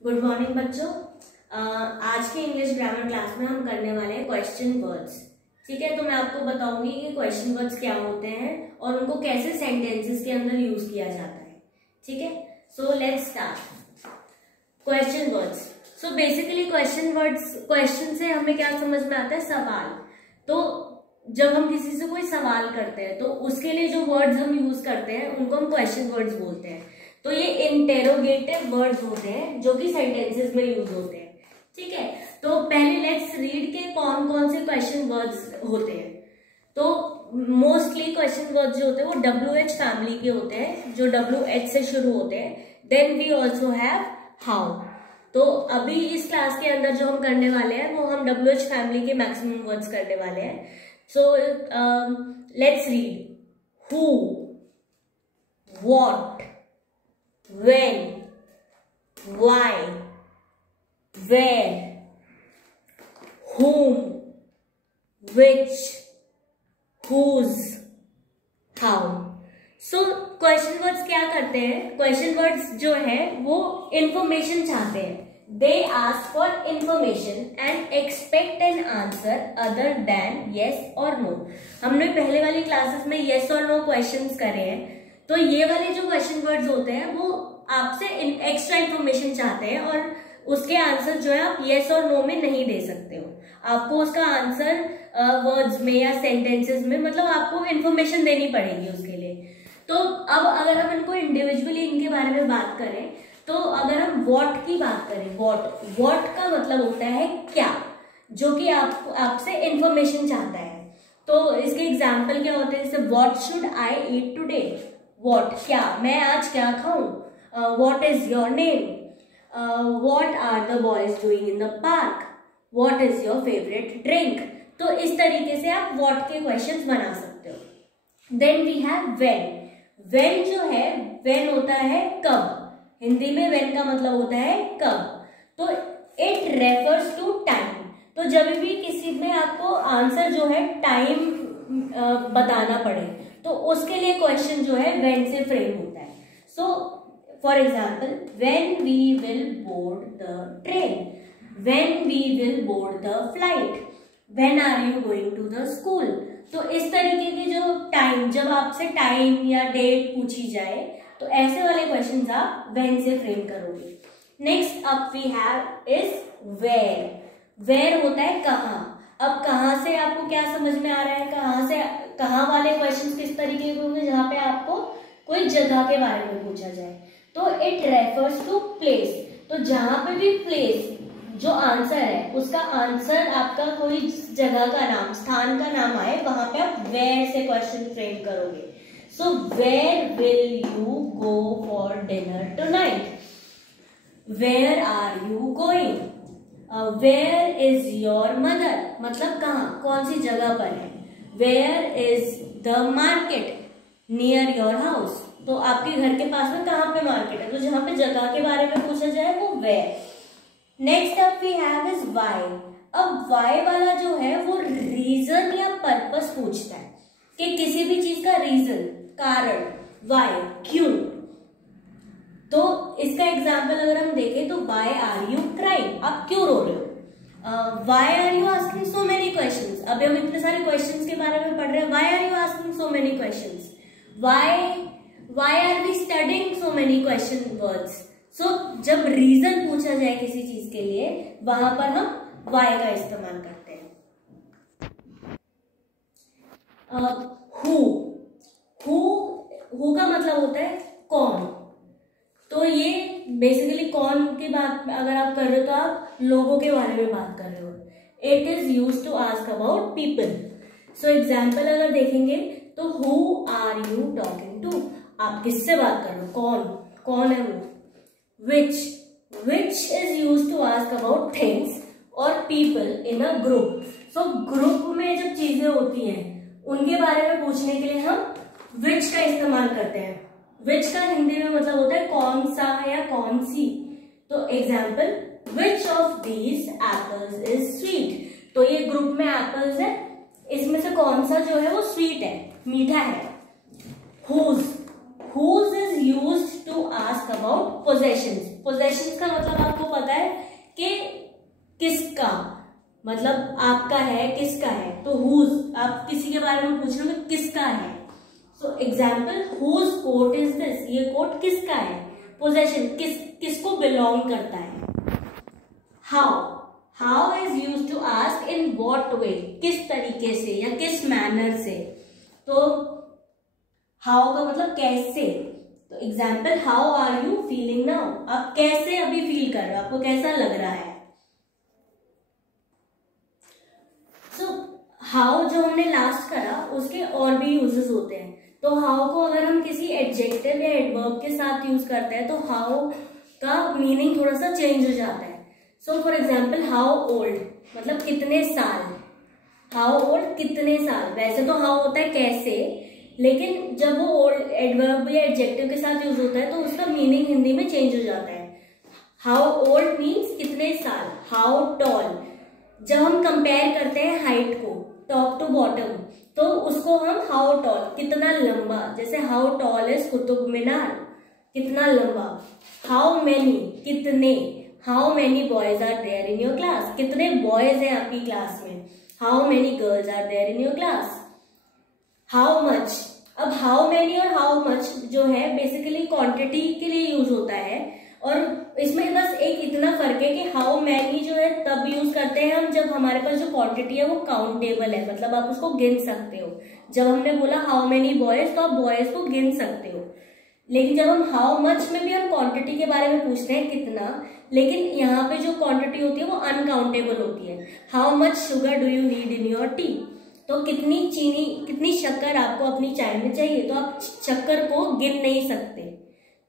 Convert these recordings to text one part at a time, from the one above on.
Good morning बच्चों। आज के इंग्लिश ग्रामर क्लास में हम करने वाले हैं क्वेश्चन वर्ड्स। ठीक है, तो मैं आपको बताऊंगी कि क्वेश्चन वर्ड्स क्या होते हैं और उनको कैसे सेंटेंसेस के अंदर यूज किया जाता है। ठीक है, so let's start. Question words. So basically question words, question से हमें क्या समझ में आता है? सवाल। तो जब हम किसी से कोई सवाल करते हैं तो उसके लिए जो वर्ड्स हम यूज करते हैं उनको हम क्वेश्चन वर्ड्स बोलते हैं। तो ये इंटेरोगेटिव वर्ड्स होते हैं जो कि सेंटेंसेस में यूज होते हैं। ठीक है, तो पहले लेट्स रीड के कौन कौन से क्वेश्चन वर्ड्स होते हैं। तो मोस्टली क्वेश्चन वर्ड्स जो होते हैं वो WH फैमिली के होते हैं, जो WH से शुरू होते हैं। Then we also have how. तो अभी इस क्लास के अंदर जो हम करने वाले हैं वो हम WH फैमिली के मैक्सिमम वर्ड्स करने वाले हैं। So let's read. Who, what, when, why, where, whom, which, whose, how. So question words क्या करते हैं? क्वेश्चन वर्ड्स जो है वो इंफॉर्मेशन चाहते हैं। They ask for information and expect an answer other than yes or no. हमने पहले वाली क्लासेस में yes और no क्वेश्चंस करे हैं। तो ये वाले जो क्वेश्चन वर्ड्स होते हैं वो आपसे एक्स्ट्रा इन्फॉर्मेशन चाहते हैं और उसके आंसर जो है आप yes और no में नहीं दे सकते हो। आपको उसका आंसर वर्ड्स में या सेंटेंसेस में, मतलब आपको इन्फॉर्मेशन देनी पड़ेगी उसके लिए। तो अब अगर हम इनको इंडिविजुअली इनके बारे में बात करें तो अगर हम व्हाट की बात करें, व्हाट का मतलब होता है क्या, जो कि आपसे इंफॉर्मेशन चाहता है। तो इसके एग्जाम्पल क्या होते हैं? जैसे what should I eat today. What क्या, मैं आज क्या खाऊं। What is your name. What are the boys doing in the park. What is your favourite drink. तो इस तरीके से आप व्हाट के क्वेश्चंस बना सकते हो। Then we have when. When जो है, व्हेन होता है कब। हिंदी में व्हेन का मतलब होता है कब। तो इट रेफर्स टू टाइम। तो जब भी किसी में आपको आंसर जो है टाइम बताना पड़े तो उसके लिए क्वेश्चन जो है व्हेन से फ्रेम होता है। So for example, when we will board the train, when we will board the flight, when are you going to the school. तो इस तरीके के जो टाइम, जब आपसे टाइम या डेट पूछी जाए तो ऐसे वाले क्वेश्चंस आप व्हेन से फ्रेम करोगे। Next up we have is where. Where होता है कहाँ। अब कहाँ से आपको क्या समझ में आ रहा है? कहाँ से, कहाँ वाले क्वेश्चंस किस तरीके के होंगे? जहाँ पे आपको कोई जगह के बारे में पूछा जाए। तो इट रेफर्स टू प्लेस। तो जहां पे भी प्लेस जो आंसर है उसका आंसर आपका कोई जगह का नाम, स्थान का नाम आए, वहां पे आप वेयर से क्वेश्चन फ्रेम करोगे। So where will you go for dinner tonight? Where are you going? Where is your mother? मतलब कहाँ, कौन सी जगह पर है। Where is the market? Near your house. तो आपके घर के पास में कहाँ पे मार्केट है? तो जहाँ पे जगह के बारे में पूछा जाए वो where. Next up we have is why. अब why वाला जो है वो रीजन या पर्पस पूछता है कि किसी भी चीज का रीजन, कारण, वाई, क्यों। तो इसका एग्जाम्पल अगर हम देखें तो वाई आर यू क्राइंग, आप क्यों रो रहे हो। Why are you asking so many questions. अभी हम इतने सारे क्वेश्चंस के बारे में पढ़ रहे हैं। Why are you asking so many questions. Why are we studying so many question words. So जब रीजन पूछा जाए किसी चीज के लिए वहां पर हम वाई का इस्तेमाल करते हैं। हु का मतलब होता है कौन। तो ये बेसिकली कौन की बात अगर आप कर रहे हो तो आप लोगों के बारे में बात कर रहे हो। It is used to ask about people. So example अगर देखेंगे तो who are you talking to, आप किससे बात कर रहे हो, कौन है वो। Which is used to ask about things और people in a group. So group में जब चीजें होती हैं उनके बारे में पूछने के लिए हम विच का इस्तेमाल करते हैं। विच का हिंदी में मतलब होता है कौन सा या कौन सी। तो example, which of these apples is sweet. तो ये ग्रुप में एप्पल्स है, इसमें से कौन सा जो है वो स्वीट है, मीठा है। whose is used to ask about possessions. possessions का मतलब आपको किसका, मतलब आपका है, किसका है, तो हुज, आप किसी के बारे में पूछ रहे हो किसका है। So example, whose coat is this, ये कोट किसका है। पोजेशन, किसको बिलोंग करता है। How is use to ask in what way, किस तरीके से या किस मैनर से। तो हाउ का मतलब कैसे। तो example, how are you feeling now, आप कैसे अभी फील कर रहे हो, आपको कैसा लग रहा है। सो हाउ जो हमने लास्ट करा उसके और भी यूजेस होते हैं। तो हाउ को अगर हम किसी एडजेक्टिव या एडवर्ब के साथ यूज करते हैं तो हाउ का मीनिंग थोड़ा सा चेंज हो जाता है। So for example, how old मतलब कितने साल। हाउ ओल्ड कितने साल, वैसे तो हाउ होता है कैसे, लेकिन जब वो ओल्ड एडवर्ब या एडजेक्टिव के साथ यूज होता है तो उसका मीनिंग हिंदी में चेंज हो जाता है। हाउ ओल्ड मीन्स कितने साल। हाउ टॉल, जब हम कंपेयर करते हैं हाइट को टॉप टू बॉटम तो उसको हम हाउ टॉल, कितना लंबा, जैसे how tall is Qutub Minar, कितना लंबा। हाउ मेनी कितने, how many boys are there in your class, कितने बॉयज हैं आपकी क्लास में। How many girls are there in your class. How much, अब हाउ मेनी और हाउ मच जो है बेसिकली क्वांटिटी के लिए यूज होता है, और इसमें बस एक इतना फर्क है कि हाउ मैनी जो है तब यूज करते हैं हम जब हमारे पास जो क्वांटिटी है वो काउंटेबल है, मतलब आप उसको गिन सकते हो। जब हमने बोला हाउ मेनी बॉयज तो आप बॉयज को गिन सकते हो। लेकिन जब हम हाउ मच में भी हम क्वांटिटी के बारे में पूछते हैं कितना, लेकिन यहाँ पे जो क्वांटिटी होती है वो अनकाउंटेबल होती है। How much sugar do you need in your T, तो कितनी चीनी, कितनी शक्कर आपको अपनी चाय में चाहिए, तो आप शक्कर को गिन नहीं सकते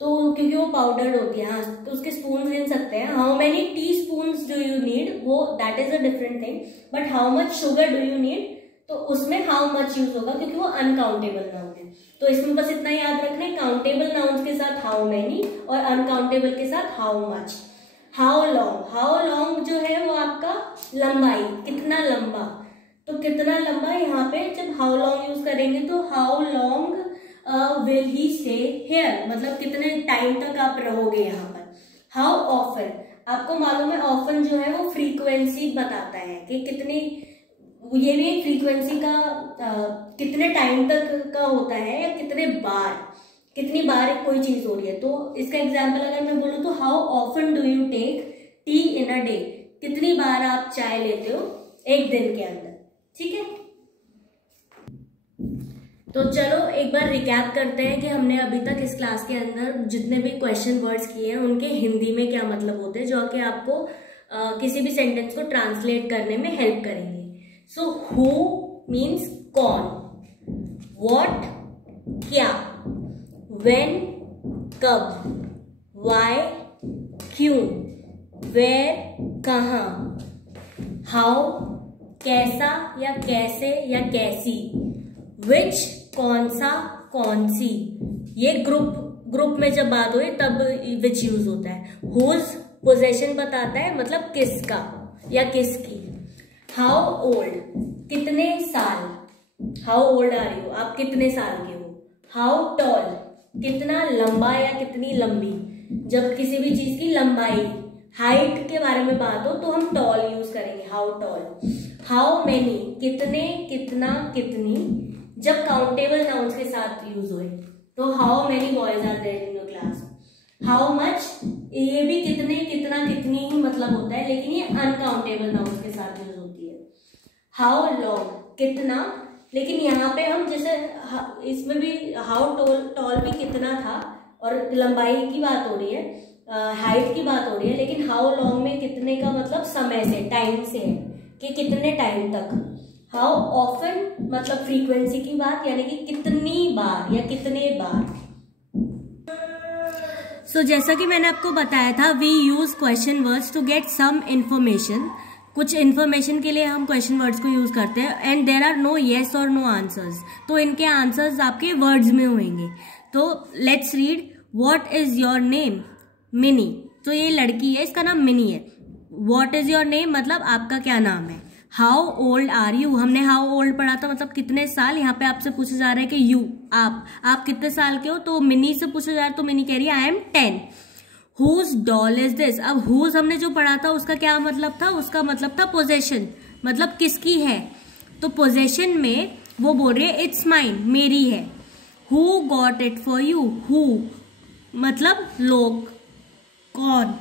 तो क्योंकि वो पाउडर्ड होती है। हाँ, तो उसके स्पून गिन सकते हैं। How many teaspoons do you need, वो that is a different thing. But how much sugar do you need, तो उसमें हाउ मच यूज होगा क्योंकि वो अनकाउंटेबल नाउन है। तो इसमें बस इतना याद रखना है, काउंटेबल नाउन्स के साथ हाउ मेनी और अनकाउंटेबल के साथ हाउ मच। हाउ लॉन्ग जो है वो आपका लंबाई, कितना लंबा, तो कितना लंबा यहाँ पे जब हाउ लॉन्ग यूज करेंगे तो how long will he stay here, मतलब कितने टाइम तक आप रहोगे यहाँ पर। हाउ ऑफन, आपको मालूम है ऑफन जो है वो फ्रीक्वेंसी बताता है कि कितनी, ये भी एक फ्रीक्वेंसी का कितने टाइम तक का होता है या कितनी बार कोई चीज हो रही है। तो इसका एग्जाम्पल अगर मैं बोलूँ तो how often do you take tea in a day, कितनी बार आप चाय लेते हो एक दिन के अंदर। ठीक है, तो चलो एक बार रिकैप करते हैं कि हमने अभी तक इस क्लास के अंदर जितने भी क्वेश्चन वर्ड्स किए हैं उनके हिंदी में क्या मतलब होते हैं, जो कि आपको किसी भी सेंटेंस को ट्रांसलेट करने में हेल्प करेंगे। सो हु मीन्स कौन, व्हाट क्या, व्हेन कब, व्हाई क्यों, वेयर कहाँ, हाउ कैसा या कैसे या कैसी, विच कौन सा कौन सी, ये ग्रुप में जब बात हो तब विच यूज होता है। हुज पोजेशन बताता है, मतलब किसका या किसकी। हाउ ओल्ड कितने साल, हाउ ओल्ड आर यू, आप कितने साल के हो। हाउ टॉल कितना लंबा या कितनी लंबी, जब किसी भी चीज की लंबाई हाइट के बारे में बात हो तो हम टॉल यूज करेंगे, हाउ टॉल। हाउ मेनी कितने, कितना, कितनी, जब काउंटेबल नाउन्स के साथ यूज हुए तो how many boys are there in your class. How much, ये भी कितने, कितना, कितनी ही मतलब होता है, लेकिन ये अनकाउंटेबल नाउन्स के साथ यूज होती है। हाउ लॉन्ग कितना, लेकिन यहाँ पे हम जैसे इसमें भी हाउ टॉल भी कितना था और लंबाई की बात हो रही है, हाइट की बात हो रही है, लेकिन हाउ लॉन्ग में कितने का मतलब समय से, टाइम से है कि कितने टाइम तक। हाउ ऑफन मतलब फ्रीक्वेंसी की बात, यानी कि कितनी बार या कितने बार। सो जैसा कि मैंने आपको बताया था, we use question words to get some information, कुछ इन्फॉर्मेशन के लिए हम क्वेश्चन वर्ड्स को यूज करते हैं। And there are no yes और नो आंसर्स, तो इनके आंसर्स आपके वर्ड्स में होंगे। तो let's read, what is your name, Mini, तो ये लड़की है, इसका नाम मिनी है। व्हाट इज योर नेम मतलब आपका क्या नाम है। हाउ ओल्ड आर यू, हमने हाउ ओल्ड पढ़ा था मतलब कितने साल, यहाँ पे आपसे पूछा जा रहा है कि यू, आप कितने साल के हो, तो मिनी से पूछा जा रहा है तो मिनी कह रही है I am 10। Whose doll is this. अब हुज हमने जो पढ़ा था उसका क्या मतलब था, उसका मतलब था पोजेशन, मतलब किसकी है। तो पोजेशन में वो बोल रही है इट्स माइन, मेरी है। Who got it for you, who मतलब लोग, कौन।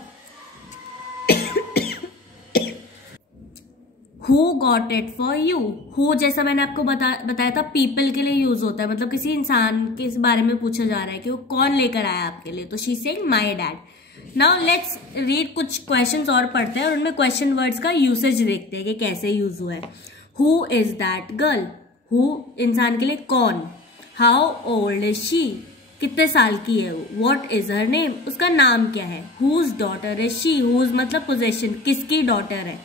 Who got it for you, who जैसा मैंने आपको बताया था पीपल के लिए यूज होता है, मतलब किसी इंसान के बारे में पूछा जा रहा है कि वो कौन लेकर आया आपके लिए, तो she said my dad. Now let's read, कुछ क्वेश्चंस और पढ़ते हैं और उनमें क्वेश्चन वर्ड्स का यूसेज देखते हैं कि कैसे यूज हुआ है। Who is that girl, who इंसान के लिए कौन। हाउ ओल्ड इज शी, कितने साल की है वो। व्हाट इज हर नेम, उसका नाम क्या है। Whose daughter is she, whose मतलब पोजेशन, किसकी डॉटर है।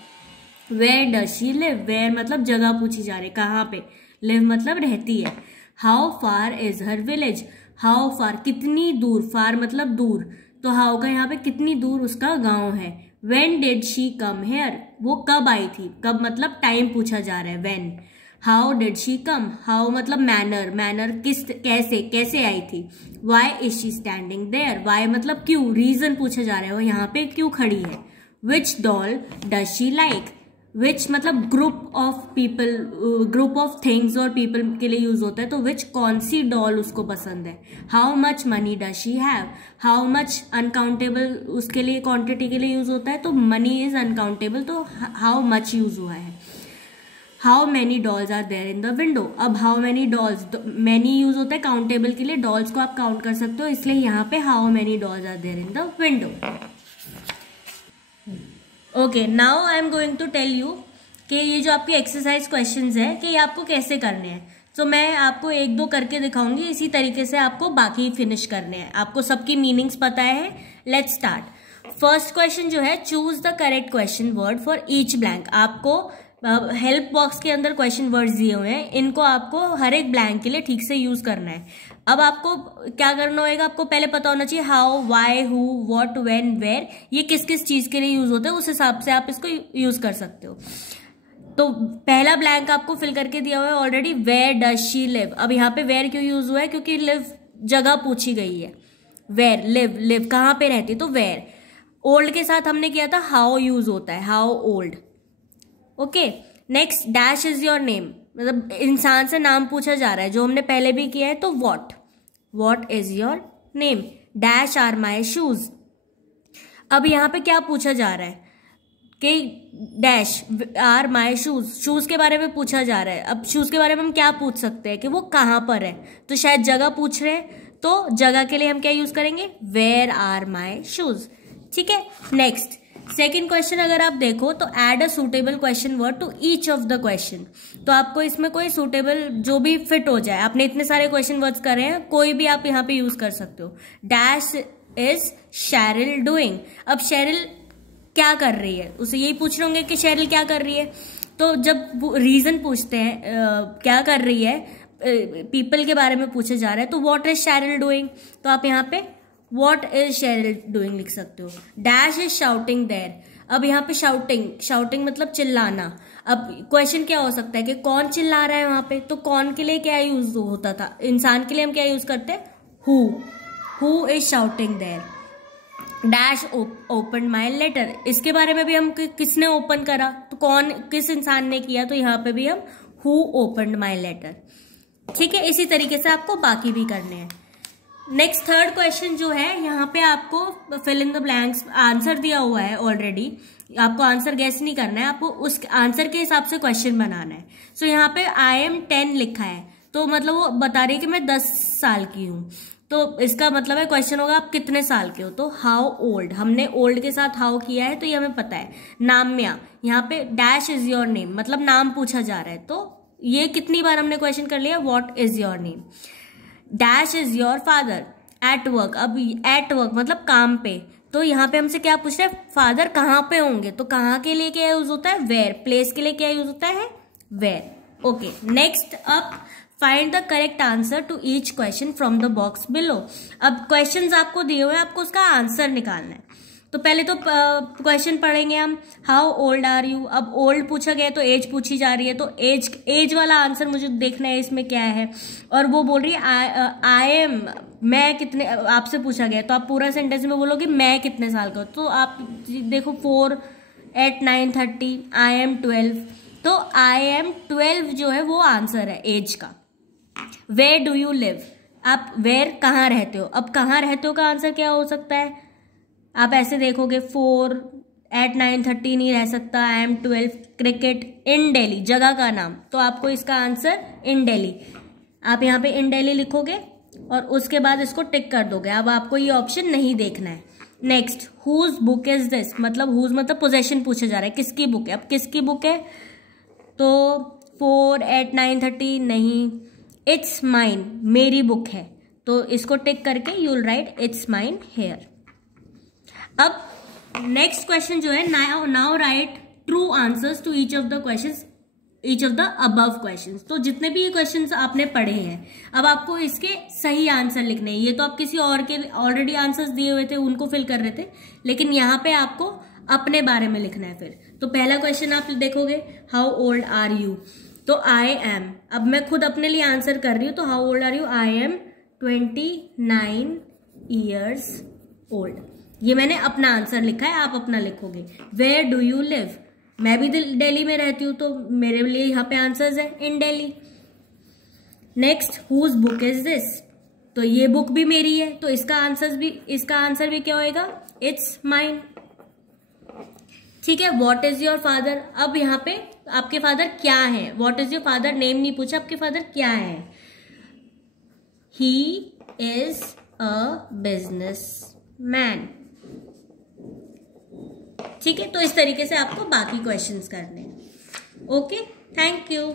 Where does she live, where मतलब जगह पूछी जा रही है, कहाँ पे। लिव मतलब रहती है। How far is her village, how far कितनी दूर, फार मतलब दूर, तो हाउ का यहाँ पे कितनी दूर उसका गांव है। When did she come here, वो कब आई थी, कब मतलब टाइम पूछा जा रहा है, when. How did she come, how मतलब मैनर, मैनर किस, कैसे, कैसे आई थी। Why is she standing there, why मतलब क्यों, रीजन पूछा जा रहा है वो यहाँ पे क्यों खड़ी है। विच डॉल डज शी लाइक, विच मतलब group of people, group of things और पीपल के लिए यूज होता है, तो विच कौन सी डॉल उसको पसंद है। How much money does she have, how much uncountable उसके लिए क्वांटिटी के लिए यूज होता है, तो मनी इज अनकाउंटेबल, तो हाउ मच यूज हुआ है। How many dolls are there in the window, अब how many dolls, many use होता है काउंटेबल के लिए, डॉल्स को आप काउंट कर सकते हो, इसलिए यहाँ पे how many dolls are there in the window. Okay, now I am going to tell you कि ये जो आपके एक्सरसाइज क्वेश्चंस है कि ये आपको कैसे करने हैं। तो मैं आपको एक दो करके दिखाऊंगी, इसी तरीके से आपको बाकी फिनिश करने हैं। आपको सबकी मीनिंग्स पता है। Let's start. फर्स्ट क्वेश्चन जो है, choose the correct question word for each blank. आपको हेल्प बॉक्स के अंदर क्वेश्चन वर्ड्स दिए हुए हैं, इनको आपको हर एक ब्लैंक के लिए ठीक से यूज करना है। अब आपको क्या करना होगा, आपको पहले पता होना चाहिए how, why, who, what, when, where, ये किस किस चीज के लिए यूज होते हैं, उस हिसाब से आप इसको यूज कर सकते हो। तो पहला ब्लैंक आपको फिल करके दिया हुआ है already, where does she live. अब यहाँ पे वेयर क्यों यूज हुआ है, क्योंकि लिव जगह पूछी गई है। वेयर, लिव, लिव कहाँ पे रहती है, तो वेयर। ओल्ड के साथ हमने किया था हाउ यूज होता है, how old. Okay, next, dash is your name, मतलब इंसान से नाम पूछा जा रहा है, जो हमने पहले भी किया है, तो what, what is your name. Dash are my shoes, अब यहाँ पे क्या पूछा जा रहा है कि dash are my shoes, shoes के बारे में पूछा जा रहा है। अब शूज के बारे में हम क्या पूछ सकते हैं कि वो कहाँ पर है, तो शायद जगह पूछ रहे हैं, तो जगह के लिए हम क्या यूज करेंगे, वेयर आर माई शूज। ठीक है, नेक्स्ट सेकेंड क्वेश्चन अगर आप देखो तो add a suitable question word to each of the question. तो आपको इसमें कोई सुटेबल जो भी फिट हो जाए, आपने इतने सारे क्वेश्चन वर्ड्स करे हैं, कोई भी आप यहाँ पे यूज कर सकते हो। डैश इज शैरिल डूइंग, अब शैरिल क्या कर रही है, उसे यही पूछ रहे होंगे कि शैरिल क्या कर रही है। तो जब रीजन पूछते हैं क्या कर रही है, पीपल के बारे में पूछे जा रहा है, तो व्हाट इज शैरिल डूइंग, तो आप यहाँ पे What is Cheryl doing लिख सकते हो। डैश इज शाउटिंग देयर, अब यहाँ पे शाउटिंग, शाउटिंग मतलब चिल्लाना। अब क्वेश्चन क्या हो सकता है कि कौन चिल्ला रहा है वहां पे, तो कौन के लिए क्या यूज होता था, इंसान के लिए हम क्या यूज करते हैं, who is shouting there. Dash open my letter, इसके बारे में भी हम किसने ओपन करा, तो कौन, किस इंसान ने किया, तो यहाँ पे भी हम हु ओपन माई लेटर। ठीक है, इसी तरीके से आपको बाकी भी करने हैं। नेक्स्ट थर्ड क्वेश्चन जो है, यहाँ पे आपको fill in the blanks, answer दिया हुआ है ऑलरेडी, आपको आंसर गेस नहीं करना है, आपको उस आंसर के हिसाब से क्वेश्चन बनाना है। सो यहाँ पे आई एम 10 लिखा है, तो मतलब वो बता रही है कि मैं 10 साल की हूँ, तो इसका मतलब है क्वेश्चन होगा आप कितने साल के हो, तो हाउ ओल्ड, हमने ओल्ड के साथ हाउ किया है, तो ये हमें पता है। नाम्या, यहाँ पे डैश इज योर नेम, मतलब नाम पूछा जा रहा है, तो ये कितनी बार हमने क्वेश्चन कर लिया, what is your name. Dash is your father at work, अब एट वर्क मतलब काम पे, तो यहाँ पे हमसे क्या पूछ रहे हैं, फादर कहाँ पे होंगे, तो कहाँ के लिए क्या यूज होता है, वेयर। प्लेस के लिए क्या यूज होता है, where. Okay, next up, find the correct answer to each question from the box below. अब क्वेश्चंस आपको दिए हुए हैं, आपको उसका आंसर निकालना है। तो पहले तो क्वेश्चन पढ़ेंगे हम, हाउ ओल्ड आर यू। अब ओल्ड पूछा गया तो एज पूछी जा रही है, तो एज वाला आंसर मुझे देखना है इसमें क्या है। और वो बोल रही है आई एम मैं कितने, आपसे पूछा गया तो आप पूरा सेंटेंस में बोलोगे मैं कितने साल का हूँ, तो आप देखो 4, 8, 9, 30, आई एम 12, तो आई एम 12 जो है वो आंसर है एज का। वेयर डू यू लिव, आप वेयर कहाँ रहते हो, अब कहाँ रहते हो का आंसर क्या हो सकता है, आप ऐसे देखोगे 4, 8, 9, 30 नहीं रह सकता, I am 12, cricket in Delhi, जगह का नाम, तो आपको इसका आंसर इन दिल्ली, आप यहाँ पे इन दिल्ली लिखोगे और उसके बाद इसको टिक कर दोगे। अब आपको ये ऑप्शन नहीं देखना है। Next, whose book is this, मतलब हुज मतलब पोजेशन पूछा जा रहा है, किसकी बुक है, अब किसकी बुक है, तो 4, 8, 9, 30 नहीं, इट्स माइन, मेरी बुक है, तो इसको टिक करके you will write it's mine here. अब नेक्स्ट क्वेश्चन जो है, now write true answers to each of the questions, each of the above questions. तो जितने भी ये क्वेश्चंस आपने पढ़े हैं, अब आपको इसके सही आंसर लिखने हैं। ये तो आप किसी और के ऑलरेडी आंसर्स दिए हुए थे उनको फिल कर रहे थे, लेकिन यहाँ पे आपको अपने बारे में लिखना है फिर। तो पहला क्वेश्चन आप देखोगे, हाउ ओल्ड आर यू, तो आई एम, अब मैं खुद अपने लिए आंसर कर रही हूँ, तो how old are you, I am 29 years old, ये मैंने अपना आंसर लिखा है, आप अपना लिखोगे। वेयर डू यू लिव, मैं भी दिल्ली में रहती हूँ, तो मेरे लिए यहाँ पे आंसर्स है in Delhi. Next, whose book is this, तो ये बुक भी मेरी है, तो इसका आंसर भी क्या होएगा, इट्स माइन। ठीक है, व्हाट इज योर फादर, अब यहाँ पे आपके फादर क्या है, what is your father, name नहीं पूछा, आपके फादर क्या है, he is a business man. ठीक है, तो इस तरीके से आपको बाकी क्वेश्चंस करने हैं। Okay, thank you.